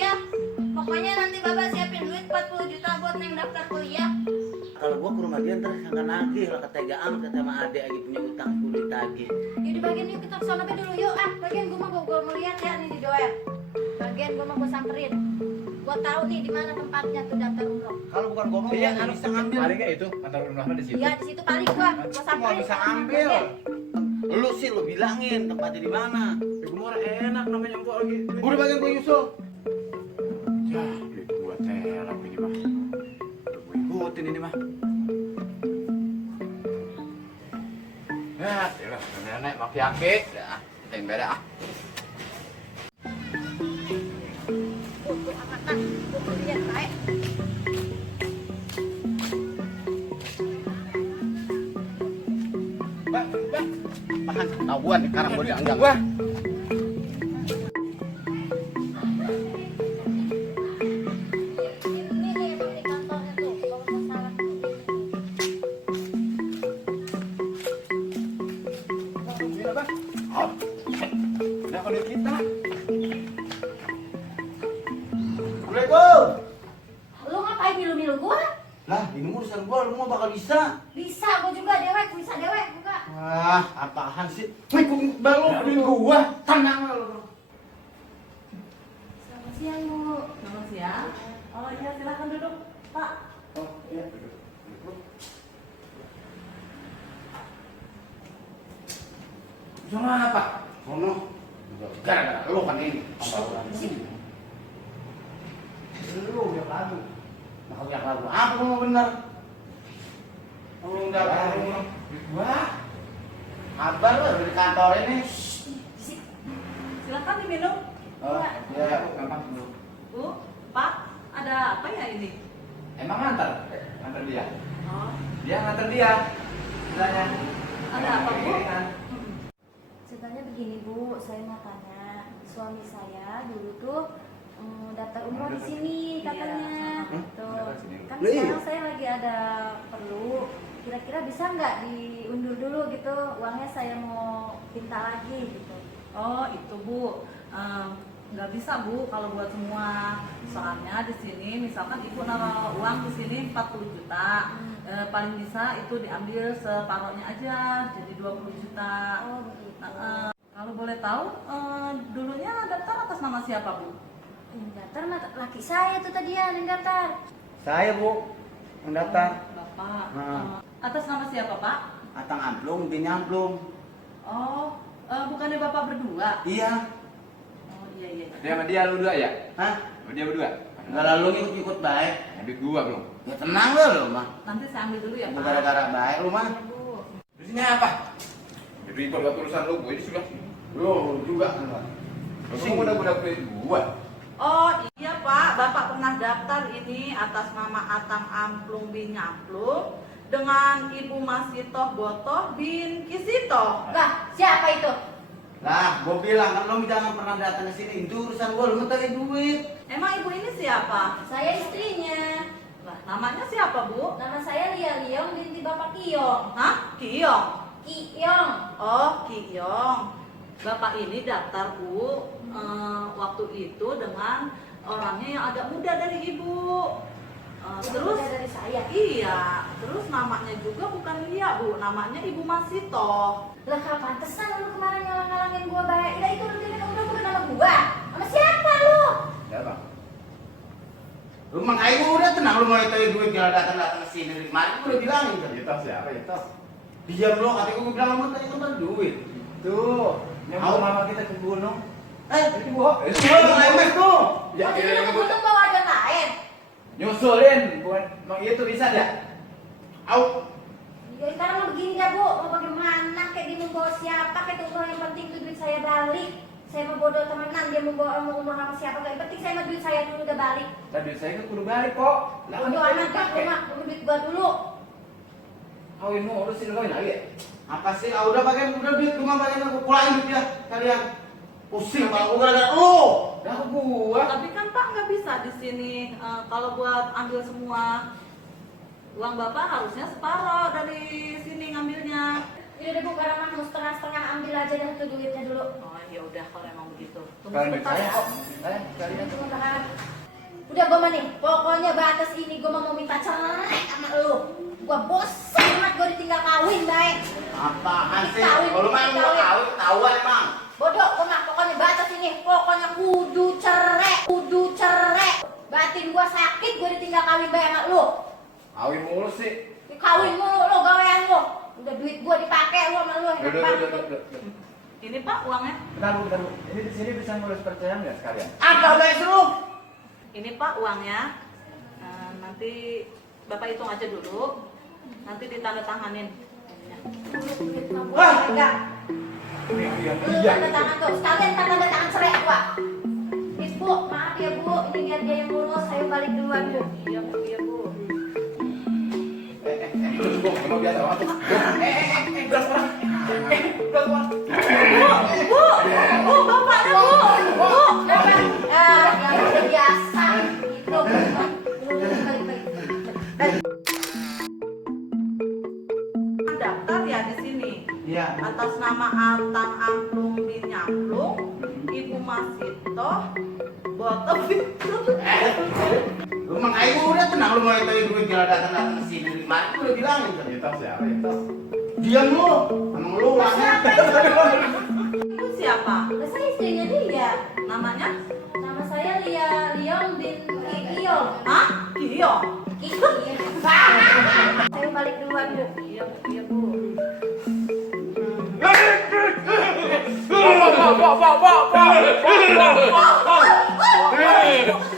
kuliah. Pokoknya nanti Bapak siapin duit 40 juta buat Neng daftar kuliah. Kalau gua ke rumah dia ntar sangka nagih lah ketegaan kata sama adek lagi punya utang kulit tagih. Yuk di bagian yuk kita kesana dulu yuk. Bagian gua mau lihat ya nih di doer. Bagian gua mau samperin. Gua tahu nih di mana tempatnya tuh daftar umroh. Kalau bukan gua mau Iya, bisa ngambil. paling nggak itu antar rumah di situ. Iya di situ paling gua samperin. Gua bisa ambil. Lu sih lu bilangin tempatnya di mana. Ya, gua mau enak namanya empok lagi. Udah bagian gua nyusul. Ya, duit gua terap ini mah. Udah gua ikutin ini mah. Ya, yalah, nenek makin akik. Dah, kita yang beda ah. Untuk angkatan gua mau lihat baik. Bang. Makan tahuan sekarang gua dianggap. Wah, Ini nih emang di kantornya tuh. Kalau masalah ini apa? Oh, udah kalau kita. Assalamualaikum. lu ngapain milu-milu gua? Lah, ini urusan gua, lu mau bakal bisa. Bisa gua juga dewek, bisa dewek buka. Wah, apaan sih? Wih, baru beli gua. Tenang lu. Selamat siang Bu. Selamat siang. Oh iya silahkan duduk Pak. Oh, iya. Sama apa? Sono. Gara-gara lu kan ini. Lu yang lalu. Nah, yang lalu. Apa lu mau bener? Lu enggak lalu. Wah, Kabar lu dari kantor ini. Silakan diminum. Oh, iya. gampang dulu. Bu, Pak, ada apa ya ini? Emang nganter dia. Oh, Dia nganter dia. Bilangnya. ada apa Bu? Ceritanya begini Bu, saya mau tanya, suami saya dulu tuh daftar umroh di sini katanya. Iya. Tuh, Daftar sini. kan Lah, iya. sekarang saya lagi ada perlu. Kira-kira bisa nggak diundur dulu gitu? Uangnya saya mau minta lagi gitu. Oh itu Bu, nggak bisa Bu kalau buat semua. Soalnya di sini misalkan Ibu naruh uang di sini 40 juta. Paling bisa itu diambil separohnya aja, jadi 20 juta. Oh begitu. Kalau boleh tahu, dulunya daftar atas nama siapa Bu? Yang daftar laki saya tuh tadi ya, yang daftar. Saya, Bu. Yang daftar. Bapak. Nah. Atas nama siapa Pak? Atang amplung, bini amplung. Oh, bukannya Bapak berdua? Iya. Oh iya iya. Dia sama dia lu dua ya? Hah? Sama dia berdua? Enggak lalu ikut baik. Duit gua belum. Ya tenang lu mah. Nanti saya ambil dulu ya Pak. Gara-gara baik lu mah. Iya, Bu. Di sini apa? Jadi kalau buat urusan lu, gue ini sudah. Lu juga enggak. Lu udah duit gua. Oh iya Pak, Bapak pernah daftar ini atas nama Atang Amplung bin Nyamplung dengan Ibu Masitoh Botoh bin Kisitoh. Lah, siapa itu? Lah, gua bilang kan lu jangan pernah datang ke sini. Itu urusan gua, lu minta duit. Emang Ibu ini siapa? Saya istrinya. Lah, namanya siapa Bu? Nama saya Lia Liong binti Bapak Kiong. Hah? Kiong? Kiong. Oh, Kiong. Bapak ini daftar Bu waktu itu dengan orangnya yang agak muda dari Ibu. Terus dari saya. iya, terus namanya juga bukan Lia Bu, namanya Ibu Masitoh. Lah pantesan lu kemarin ngalang-ngalangin gua baik. Ya itu lu tidak udah bukan nama gua. Sama siapa lu? Ya bang. Lu makanya gua udah tenang lu mau tahu duit jangan datang-datang ke sini dari kemarin gua udah bilangin kan. Itu siapa itu? Diam lu, katanya gua bilang lu tadi kan duit. Tuh, yang Au. mama kita ke gunung. Itu gua. Itu lu lemes tuh. Ya, Oh, jadi lu butuh bawa ada lain. Nyusulin, bukan emang itu bisa dah. Au. Ya sekarang mau begini dah Bu, mau bagaimana kayak dia mau bawa siapa kayak itu yang penting tuh duit saya balik. Saya mau bodoh temenan, dia mau bawa mau umur sama siapa kayak penting saya mau duit saya dulu udah balik. Nah, duit saya kan kudu balik kok. Lah, Bodoh amat dah rumah, mau duit gua dulu. kawin mau urusin kawin lagi ya? Apa sih? Ah udah bagian udah duit rumah bagian aku pulangin duit dia kalian. Pusing kalau gua gara-gara lu. Dah gua. Tapi kan Pak nggak bisa di sini kalau buat ambil semua uang Bapak harusnya separoh dari sini ngambilnya. Ini deh Bu, karena mau setengah-setengah ambil aja dah tuh duitnya dulu. Oh ya udah kalau emang begitu. Tunggu Kalian duit sebentar saya ya. kok. Kalian. Tunggu bentar. gue mah nih, pokoknya batas ini gue mau minta cerai sama lu. Gue bosan banget gue ditinggal kawin, baik. Apaan sih? Kawin, Kalau main kawin. gua kawin, ketahuan emang. Bodoh, gue mah pokoknya batas ini, pokoknya kudu cerai, kudu cerai. Batin gue sakit, gue ditinggal kawin baik sama lu. Kawin mulu sih. Kawin mulu lu, gawean lu. Udah duit gue dipakai lu sama lu, enak banget. Ini Pak uangnya. Bentar bu. Ini di sini bisa ngurus percayaan nggak sekalian? Apa udah suruh? Ini Pak uangnya. Nanti Bapak hitung aja dulu. Nanti ditandatanganin. Wah, enggak. Iya. Lu tanda tangan tuh, sekalian tanda tangan cerai gua. Please Bu, maaf ya Bu, ini biar dia yang ngurus, saya balik duluan Bu. Iya Bu. Terus bu, mau biasa waktu. Beras orang. Beras orang. Bu, bapaknya Bu. Kenapa? Yang udah biasa gitu. Balik. Daftar ya di sini. Iya. Atas nama Atang Amplung bin Nyamplung, Ibu Masito, Boto Lu emang ayo udah tenang lu mau itu duit jangan datang ke sini di mana? Udah bilangin kan. Itu siapa itu? Diam lu. Emang lu orangnya. Itu siapa? Saya istrinya dia. Namanya? Nama saya Liong bin Kiyo. Hah? Kiyo. Saya balik duluan Bu. Iya Bu. Pak.